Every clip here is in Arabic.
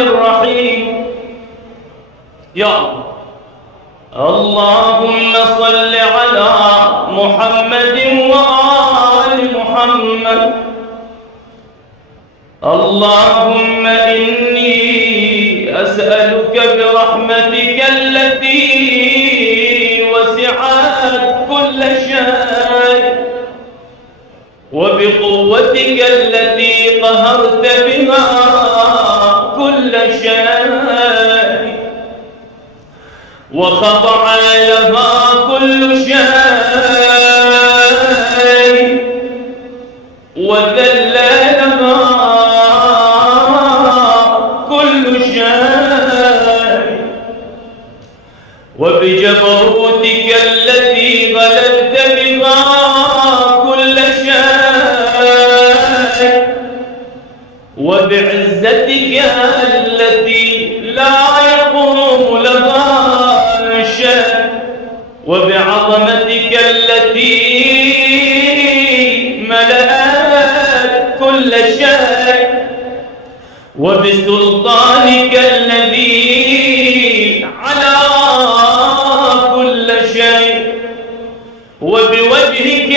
الرحيم. يا اللهم صل على محمد وآل محمد. اللهم إني أسألك برحمتك التي وسعت كل شيء وبقوتك التي قهرت بها كل شيء وخضع لها كل شيء وذل لها كل شيء وبجبروتك التي غلبت بها كل شيء وبعزتك التي لا يقوم لها شيء وبعظمتك التي ملأت كل شيء وبسلطانك الذي على كل شيء وبوجهك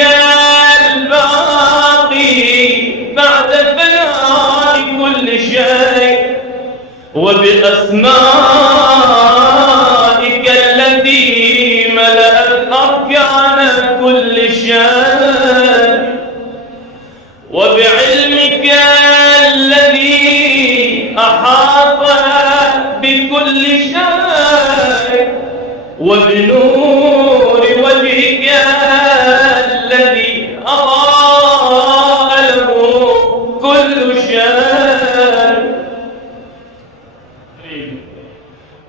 الباقي بعد فناء كل شيء وبأسمائك التي ملأت أركان كل شيء وبعلمك الذي أحاط بكل شيء وبنور وجهك الذي أضاء له كل شيء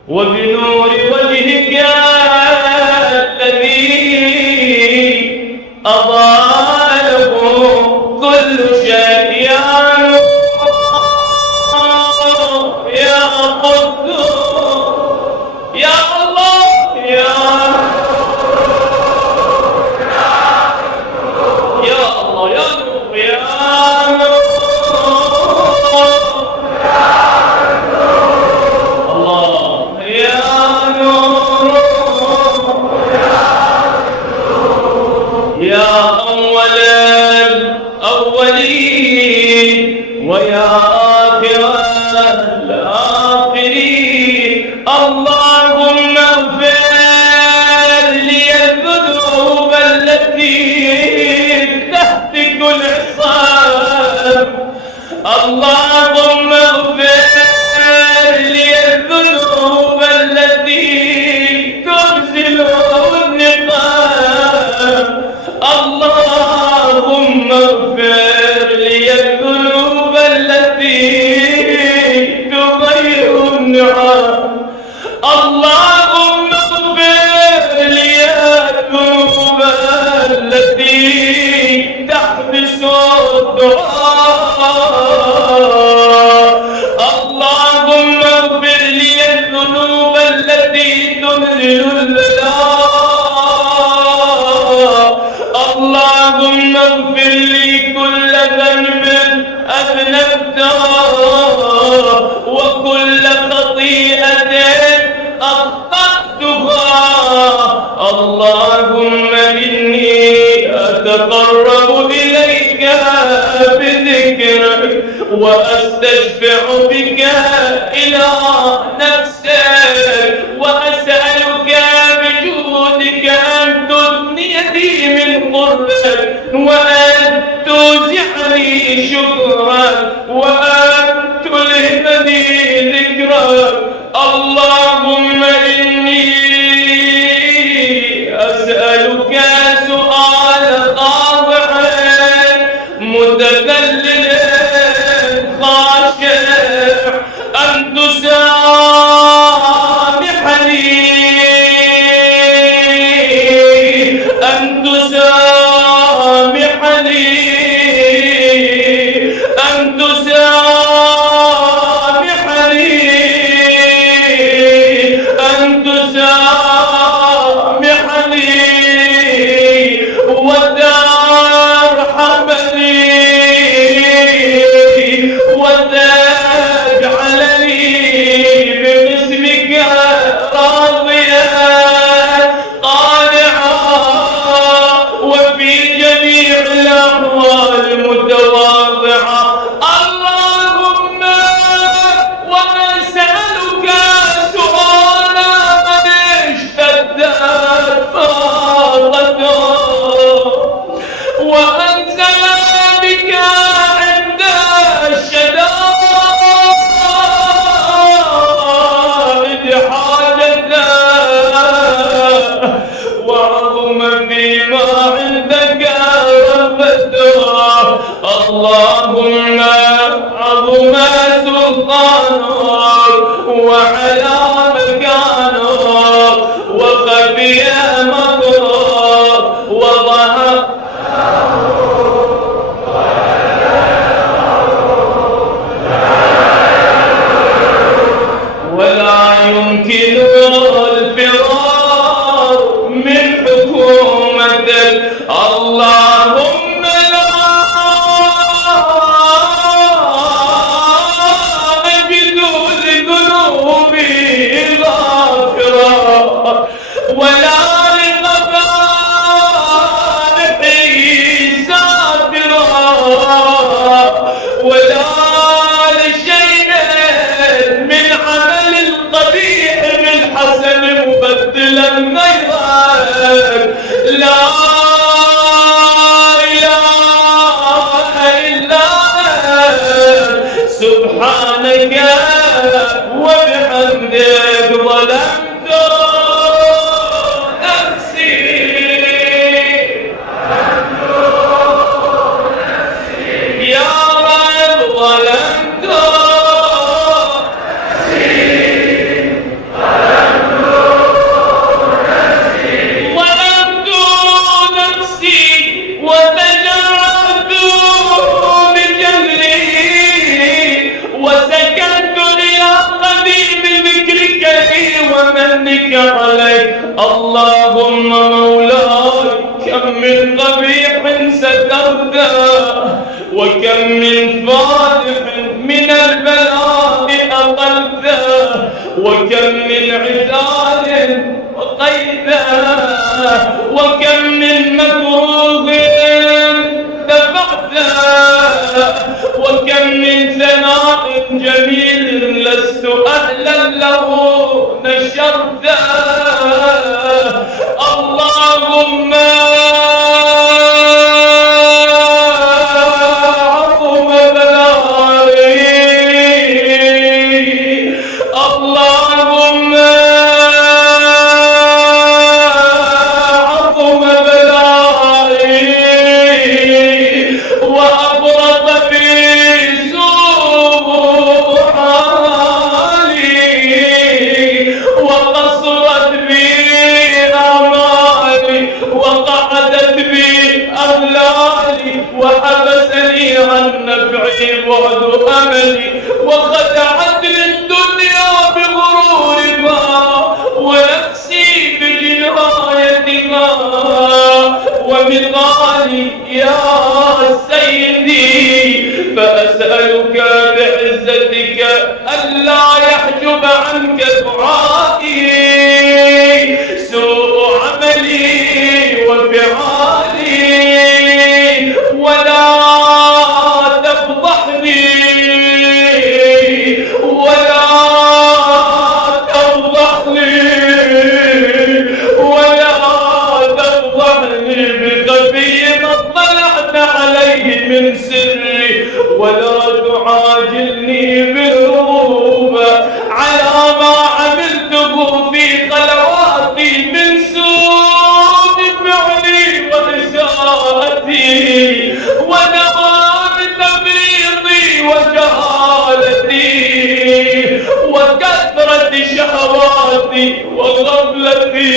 وبنور وجهك الذي أضاء له كل شيء يا نور يا قدوس يا الله يا الله يا نور يا نور يا أول الأولين ويا آخر الآخرين. اللهم اغفر لي الذنوب التي تهتك العصام. اللهم اغفر لي الذنوب التي تنزل النقام. اللهم اغفر لي الذنوب التي تضيع النعم. اللهم اغفر لي الذنوب التي تحبس الدعاء. اللهم اغفر لي الذنوب التي تنزل البلاء. اللهم اغفر لي كل ذنب أذنبته وكل خطيئة أخطأتها. اللهم إني أتقرب إليك بذكرك وأستشفع بك إلى نفسك وأسألك بجودك أن تثنيني من قربك وأن توزعني شكرك وأن تلهمني ذكرك. اللهم إني أسألك سؤال خاضع متذلل خاشع أن تساعد يمكن الفرار من حكومتك. اللهم لا أجد لذنوبي غافرا ولا لقبائحي ساترا ولا لشيء من عمل القبيح بالحسن مبدلا غيرك. لا إله إلا أنت سبحانك وبحمدك ظلمت نفسي. يا رب ظلمت نفسي وتجرأت بجهلي وسكنت ليقظي بذكرك لي ومنك عليك. اللهم مولاي كم من قبيح سترته وكم من فاتح من البلاء أقلته وكم من عثال وقيده وكم من مكروه دفعته وكم من ثناء جميل لست أهلا له نشرته. اللهم عظم بلائي. اللهم عظم بلائي وأبرط في سبحاني وقصرت بي أعمالي وقعدت بي أغلالي وحبسني عن نفعي بعد أملي وخدعتني الدنيا بغرورها ونفسي بجنايتها ومثالي يا سيدي. فأسألك بعزتك ألا يحجب عنك دعائي سوء عملي وفعالي ولا تفضحني ولا تفضحني ولا تفضحني بخفي ما اطلعت عليه من سري ولا تعاجلني بالهروب على ما عملته في خلواتي من سوء فعلي وإساءتي ونوام تفريطي وجهالتي وكثرة شهواتي وغفلتي.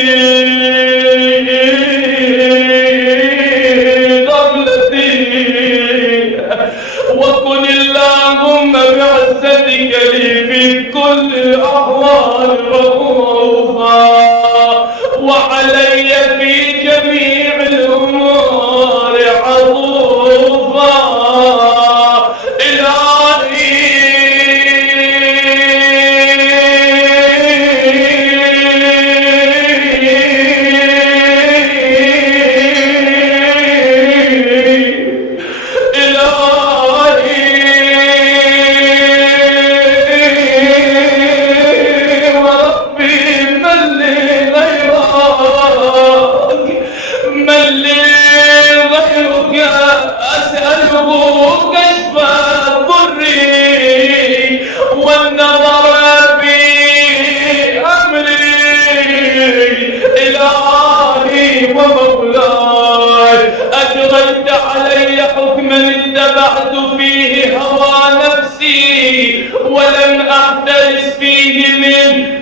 وكن اللهم بعزتك لي في كل الأحوال رؤوفا وعلي في جميع الأمور عطوفا. إلهي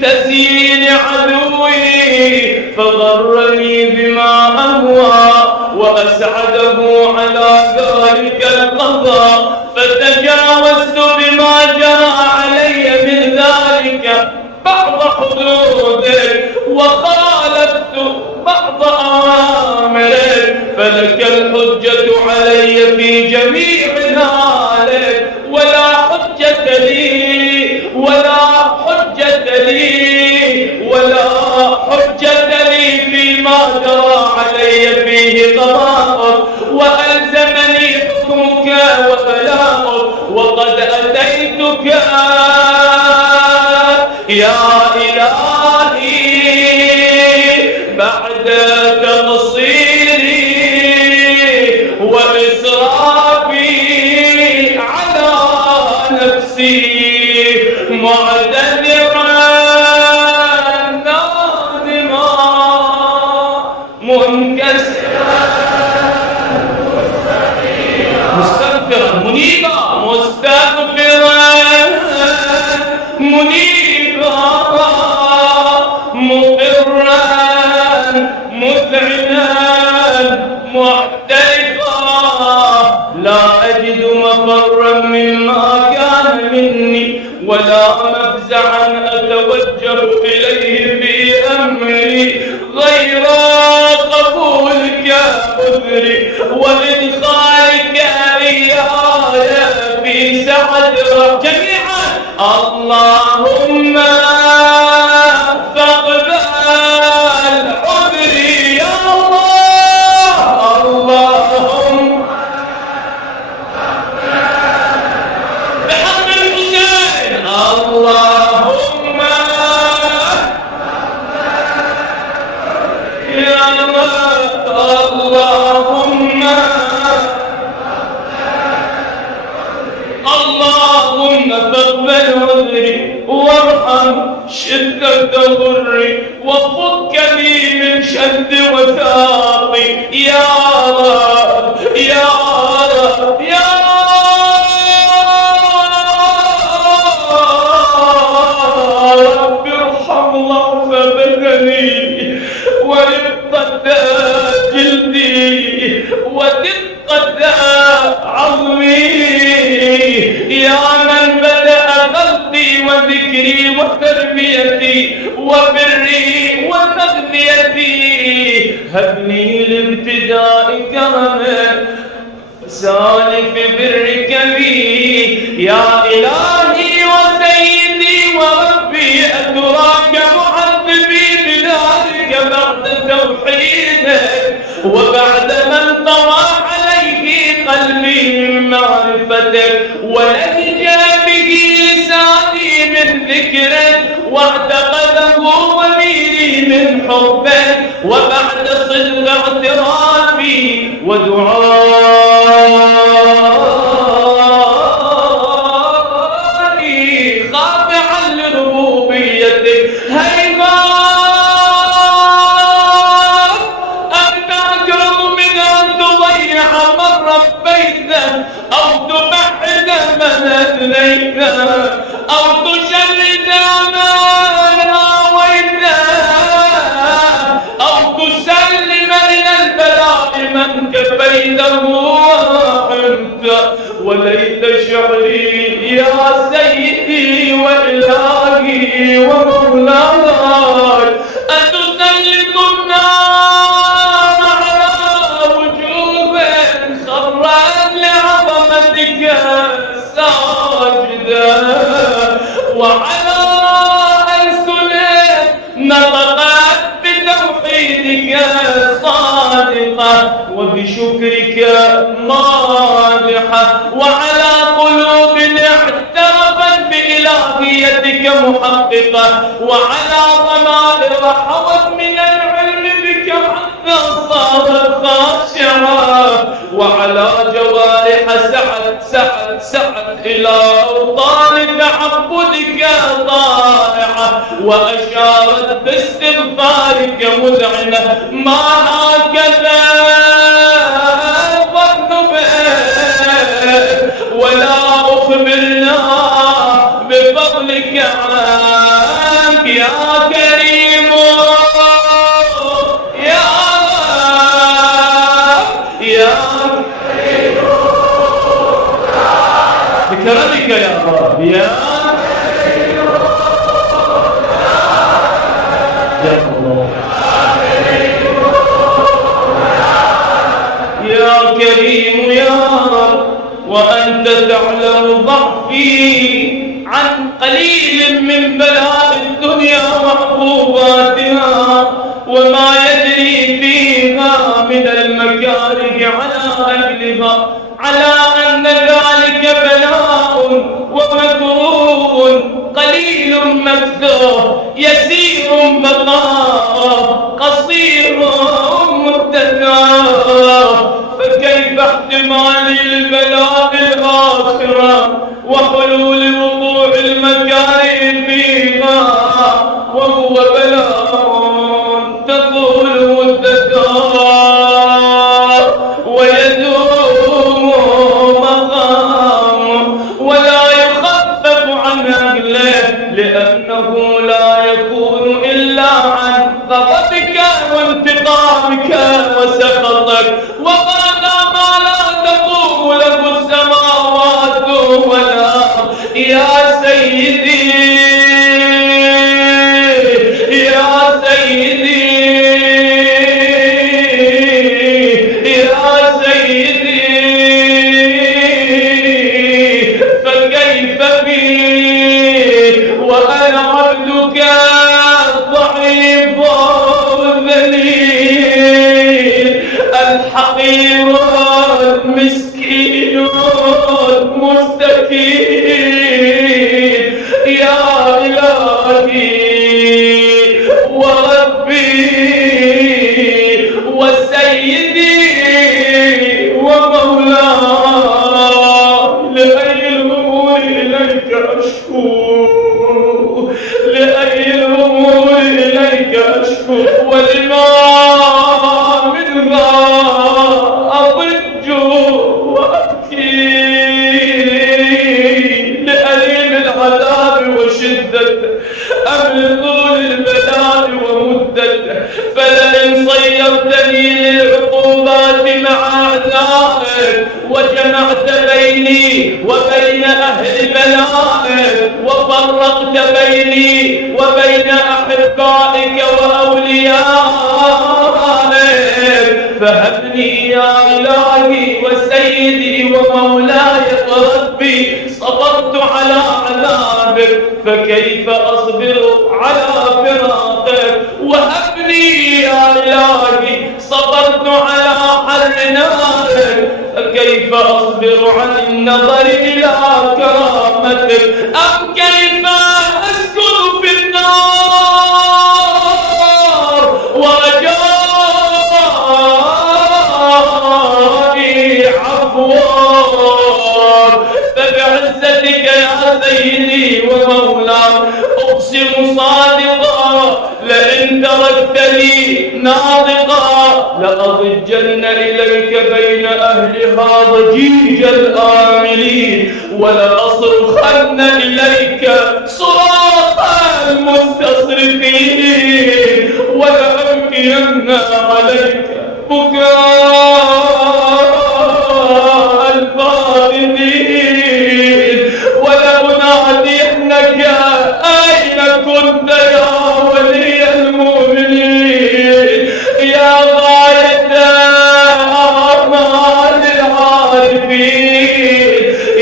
تزيين عدوي فغرني بما أهوى وأسعده على ذلك القضاء فتجاوزت بما جاء علي من ذلك بعض حدودك وخالفت بعض أوامرك، فلك الحجة علي في جميع ذلك، ولا حجة لي فيما جرى علي فيه قضاءك، وألزمني حكمك وبلاغك، وقد أتيتك يا إلهي بعد تقصيري وإسرافي على نفسي، معتذرا نادما منكسرا مستغفرا منيبا مقرا مذعنا محترفا، لا أجد مفرا مما كان مني، ولا مفزعا أتوجه إليه في أمري غير قبولك عذري وإدخالك إياي في سعد جميعا. اللهم فاقبل عذري يا الله، اللهم بحق الحسين، اللهم يا الله، اللهم فاقبل عذري وارحم شدة ضري، وفك لي من شد وثاقي يا رب يا رب يا رب، ارحم ضعف بدني ورقة جلدي ودقة عظمي، يا من بدأ خلقي وذكري وتربيتي وبري وتغذيتي، هبني لابتداء كرمك سالف برك بي، يا إلهي وسيدي وربي، أتراك معذبي بذلك بعد توحيدك، وبعد من طوى عليه قلبي من معرفتك، ولهج به لساني من ذكرك، واعتقده ضميري من حبك، وبعد صدق اعترافي ودعائي خاضعا لربوبيتك، هيبا أنت أكرم من أن تضيع من ربيته، أو تبعد من أذنيته، أو تشرد من آويته، أو تسلم إلى البلاء من كفيته وأنت. وليت شعري يا سيدي وإلهي ومولاي أتسلط النار على وجوه خرت لعظمتك ساجدة، وعلى ألسن نطقت بتوحيدك صادقة، وبشكرك مادحة، وعلى قلوب اعترفت بإلهيتك محققة، وعلى ضمائر حوت من العلم بك حتى صارت خاشعة، وعلى جوارح سعت إلى أوطان تعبدك طائعة، وأشارت باستغفارك مذعنة، ما هكذا الظن بك، ولا أخبرنا بفضلك عنك يا كريم يا بكرمك يا رب يا من بلاء الدنيا وعقوباتها وما يجري فيها من المكاره على أهلها، على أن ذلك بلاء ومكروه قليل مكثور يسير بقاء قصير مدته، فكيف احتمال البلاء الآخرة وحلول وقوع المكاره فيها وهو بلاء تطول مدته ويدوم مقامه ولا يخفف عن أهله، لأنه لا يكون إلا عن غضبك وانتقامك وسخطك، وهذا ما لا تقوم له السماوات والأرض. يا سيدي يا سيدي يا سيدي، فكيف بي وأنا عبدك الضعيف الذليل الحقير المسكين المستكين. يا إلهي وربي وسيدي ومولاي، لأي الأمور إليك أشكو، لأي الأمور إليك أشكو، ولما منها أضج وأبكي، لأليم العذاب وشدته أم لطول البلاء ومدته، فلئن صيرتني للعقوبات مع أعدائك وجمعت بيني وبين أهل بلائك وفرقت بيني وبين أحبائك وأوليائك، فهبني يا إلهي وسيدي ومولاي وربي صبرت على عذابك، فكيف أصبر على فراقك؟ وهبني يا إلهي صبرت على حر نارك، فكيف أصبر عن النظر إلى كرامتك؟ أم كيف أسكن في النار ورجائي عفوك؟ فبعزتك يا سيدي ومولاي أقسم صادقا لئن تركتني ناطقا لأضجن إليك بين أهلها ضجيج الآملين، ولأصرخن إليك صراخ المستصرخين، ولأبكين عليك بكاء الفارغين، ولأنادينك أين كنت يا ولي المؤمنين، يا غاية آمال العارفين،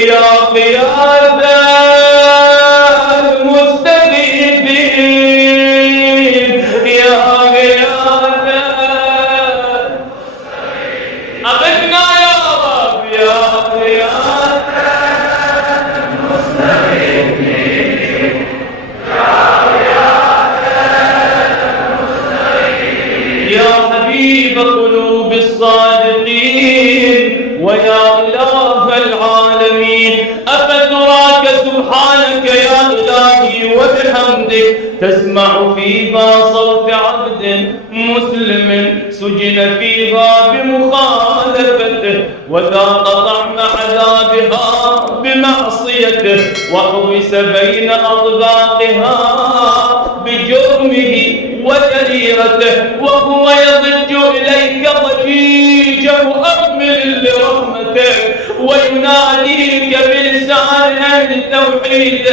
يا قيادة المستغيثين، يا قيادة أغثنا يا رب، يا قيادة المستغيثين، يا قيادة المستغيثين، يا حبيب قلوب الصادقين ويا إله العالمين، أفتراك سبحانك يا إلهي وبحمدك تسمع فيها صوت عبد مسلم سجن فيها بمخالفته وذاق طعم عذابها بمعصيته وحبس بين أطباقها بجرمه وجريرته، وهو يضج إليك ضجيج مؤمل لرحمته ويناديك بلسان أهل التوحيد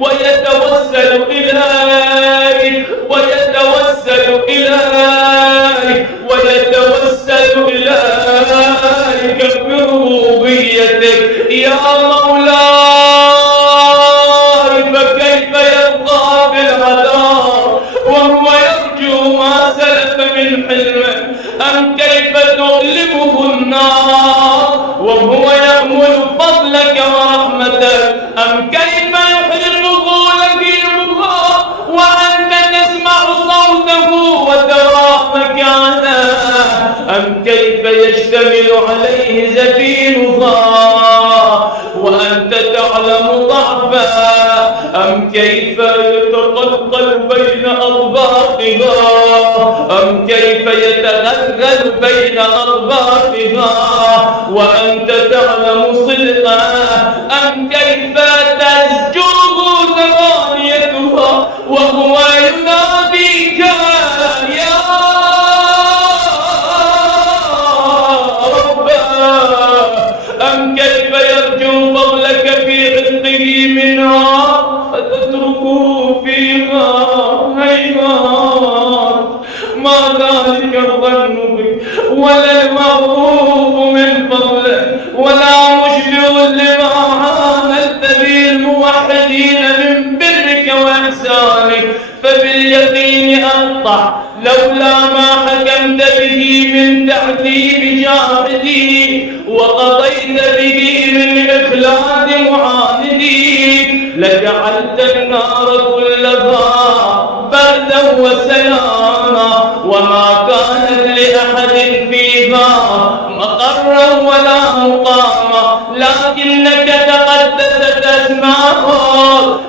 ويتوسل إليك ويتوسل إليك ويتوسل إليك بربوبيتك يا مولاي، فكيف يبقى وهو يرجو ما سلف من حلمه، أم كيف تؤلمه النار وهو يأمل فضلك ورحمتك، أم كيف يحرقه لهيب الله وأنت تسمع صوته وترى مكانه، أم كيف يشتمل عليه زفيرها وأنت تعلم ضعفه، أم كيف يتقلقل بين أطباقها، أم كيف يتغلغل بين أطباقها وأنت تعلم صدقه، أم كيف تسجوه ثمانيتها وهو يناديك يا رب، أم كيف يرجو فضلك في عتقه منها فتتركه فيها هيهات. ما ذلك الظن بك ولا المعروف من فضلك ولا مشبع لما عاملت به الموحدين من برك وإحسانك، فباليقين أقطع لولا ما حكمت به من تعذيب جاحدي وقضيت به من إخلاد معاندي لجعلت النار كلها بردا وسلاما، وما كانت لأحد فيها مقرا ولا مقاما، لكنك تقدست أسماء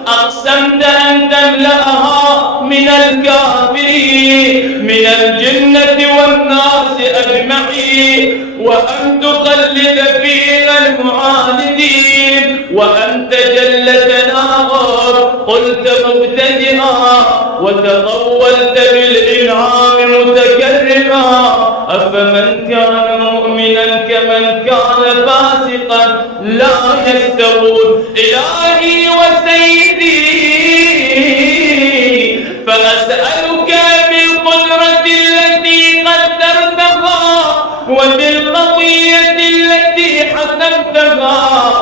أقسمت أن تملأها من الكافرين من الجنة والناس أجمعين، وأن تخلد فيها المعاندين، وأنت جل تناغر قلت مبتدئا وتطولت بالإنعام متكرما، أفمن كان مؤمنا كمن كان فاسقا لا يستوون. إلهي وسيدي فأسألك بالقدرة التي قدرتها وبالقضية التي حكمتها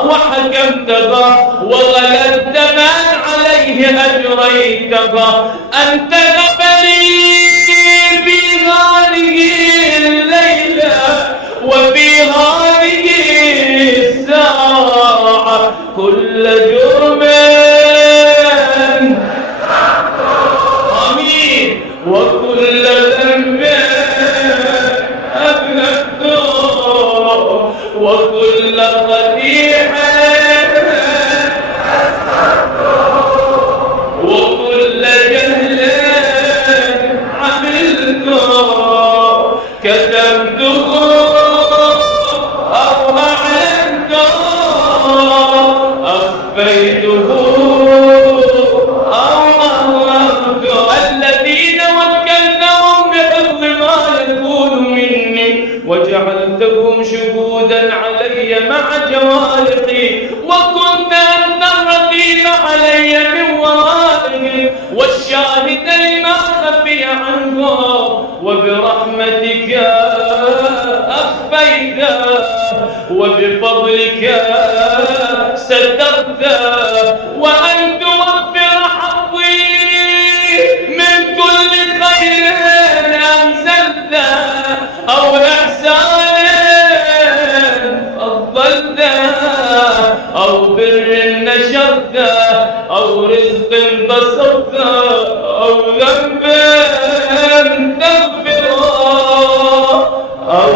وحكمتها وغلبت من عليه أجريتها، أن تغفر لي في هذه الليلة وفي هذه الساعة كل جرم آمين وكل ذنب أذنبته وكل خطيئة وكل جهل عملته كتمته أو أعلنته أخفيته أو أظهرته، الذين وكلتهم بحفظ ما يكون مني وجعلتهم شهودا علي مع جوارحي، وكنت أنت الرقيب علي من ورائهم والشاهد لما خفي عنهم، وبرحمتك أخفيت وبفضلك سترت، وأن توفر حظي من كل خير أنزلت أو إحسان فضلت أو بر نشرت أو رزق بسطت أو ذنب تغفر أو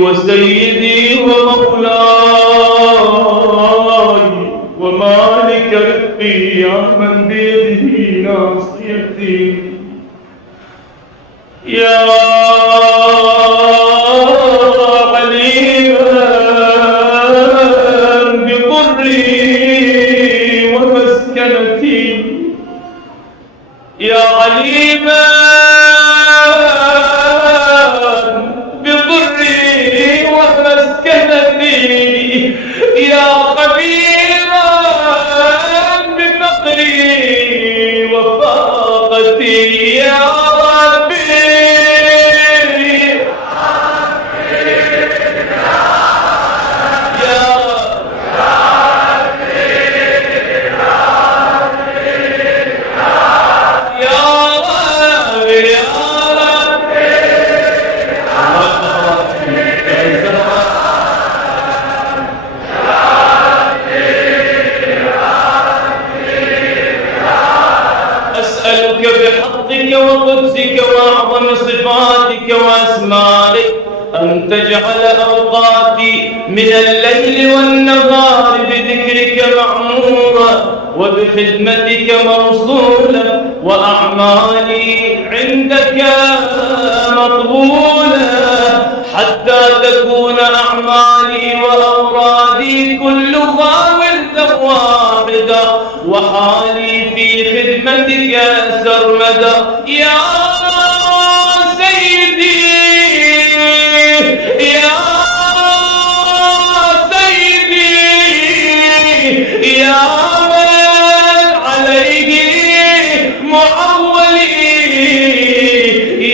وسيدي ومولاي ومالك رزقي يا من بيده ناصيتي، يا عليما بضري أن تجعل أوقاتي من الليل والنهار بذكرك معمورة وبخدمتك مرسولة، وأعمالي عندك مقبولة، حتى تكون أعمالي وأورادي كلها وردا واحدا، وحالي في خدمتك سرمدا. يا سيدي يا سيدي يا من عليه معولي،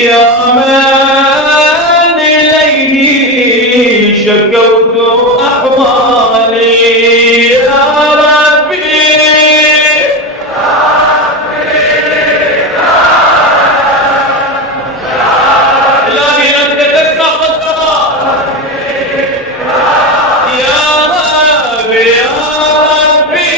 يا من إليه شكوت أحوالي. يا ربي إلهي أنت تسمع والترى. يا ربي يا ربي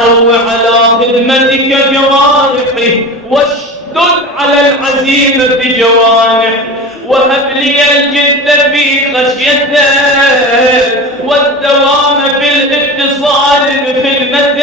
قو على خدمتك جوارحي، واشدد على العزيمة جوانحي، وهب لي الجد في خشيتك والدوام في الاتصال بخدمتك،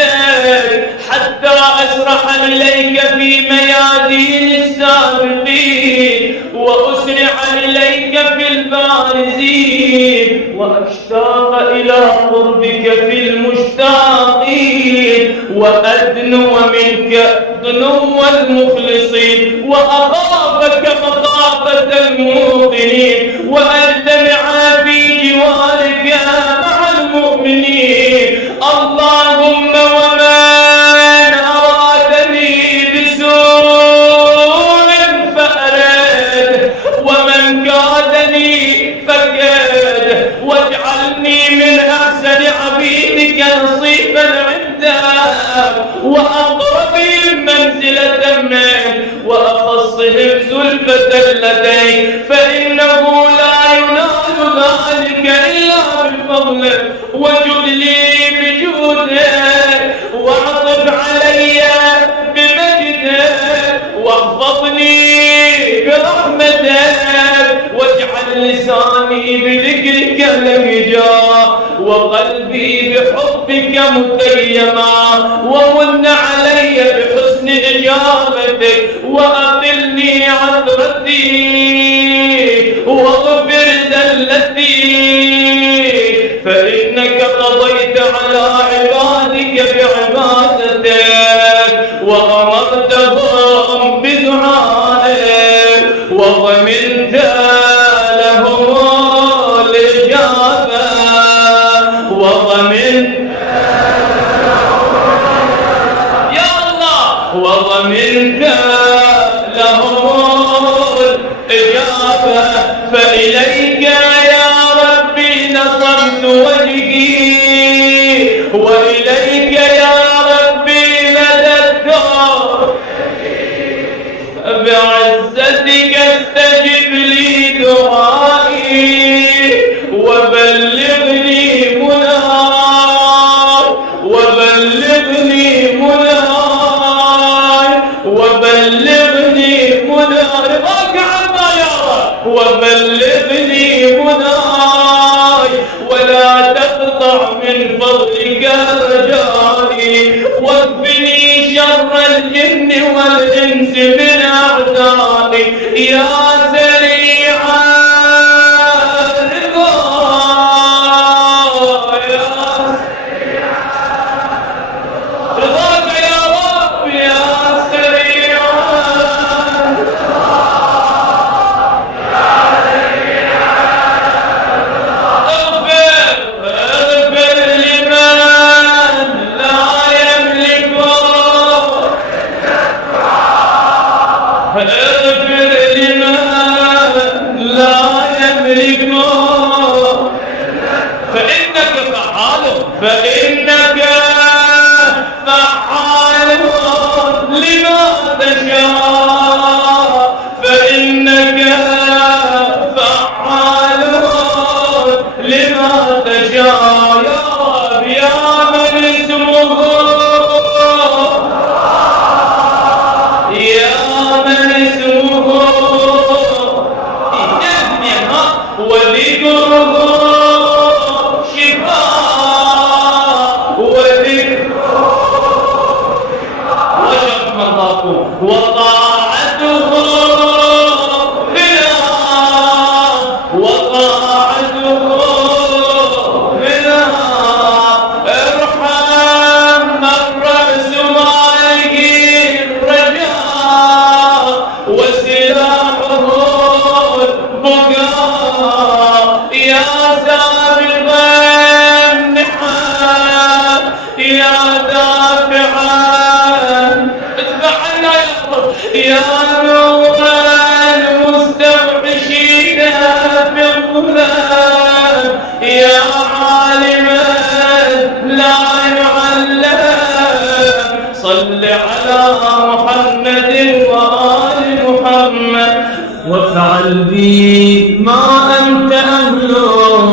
حتى أسرح إليك في ميادين السابقين، وأسرع إليك في البارزين، وأشتاق إلى قربك في المشتاقين، وأدنو منك دنو المخلصين، وأخافك مخافة الموقنين، وأجتمع في جوارك مع المؤمنين. اللهم ومن أرادني بسوء فأرد، ومن كادني فكاد، واجعلني من أحسن عبيدك نصيبا عندك، وأقربهم منزلة منك، وأخصهم زلفة لديك، فإنه لا ينال ذلك إلا بفضلك. وجد لي بجودك، واعطف علي بمجدك، واحفظني برحمتك، واجعل لساني بذكرك لهجا، وقلبي بحبك متيما، ومن علي بحسن إجابتك، وأقلني عثرتي، واغفر زلتي، فإنك قضيت على عبادك بعبادتك، وأمرتهم بدعائك، وضمنت لهم الإجابة، وضمنت لهم الإجابة. فإليك يا ربي نصبت وجهي، وإليك يا ربي مددت، بعزتك استجب لي دعائي، وبلغني مناي، وبلغني مناي، وبلغني مناي، رضاك عنا يا رب، وبلغني مناي، ولا تقطع من فضلك رجائي، واكفني شر الجن والإنس من أعدائي، يا سريع الرضا، يا رضاك يا رب، يا سريع اغفر لمن لا يملك، اغفر لمن وطاعته بنا وطاعته بنا ارحم الرأس مالك الرجاء وسلاحه البقاء يا سابق النحاة يا دافعا ادفع عنا يا رب يا نور المستوحشين في الظلام يا عالما لا يعلم صل على محمد وآل محمد وافعل بي ما أنت أهله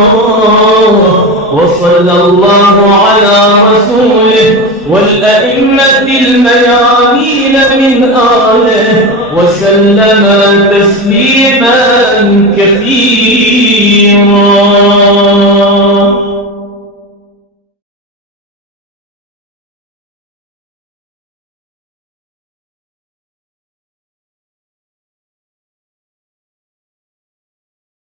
وصلى الله على رسوله والأئمة الميامين من آله وسلم تسليما كثيرا.